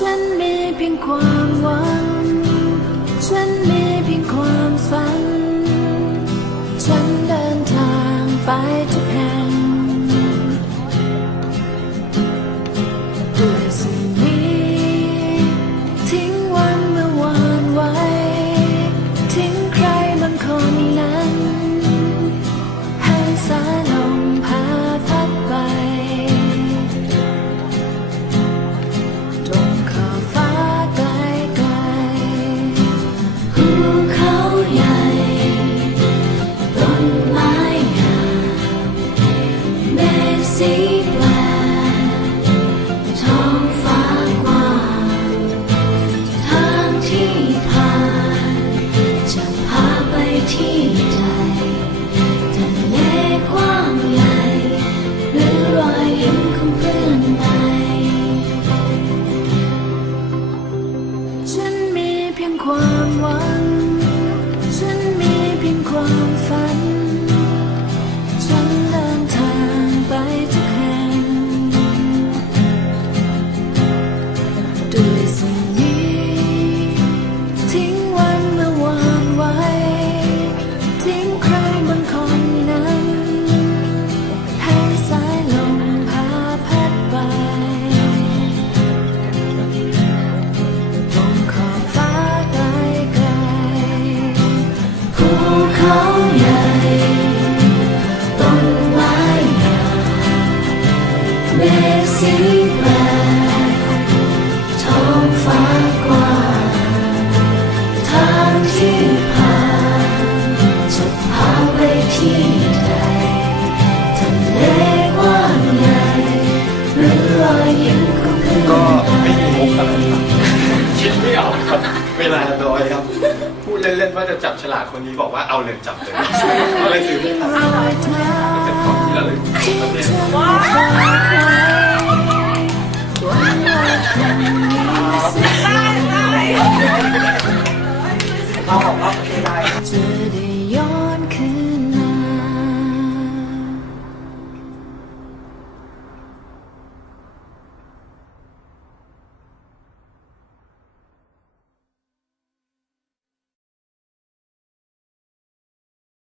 ฉันมีเพียงความหวัง ฉันมีเพียงความฝัน สีแปลกท้องฟ้ากว้างทางที่ผ่านจะพาไปที่ใดทะเลกว้างใหญ่หรือรอยยิ้มของเพื่อนใหม่ฉันมีเพียงความหวัง ฉันมีเพียงความฝัน เขาใหญ่ต้นไม้ใหญ่เมฆสีแปลกท้องฟ้ากว้างทางที่ผ่านจะพาไปที่ใดทะเลกว้างใหญ่หรือรอยยิ้มของเพื่อนก็ไม่มีมุกอะไรครับคิดไม่ออกครับ เวลาน้อยครับ พูดเล่นๆว่าจะจับฉลากคนนี้บอกว่าเอาเลยจับเลยก็เลยซื้อไม่ทันเอาไว้เธอเป็นของที่ระลึกที่ประเทศเธอไม่เค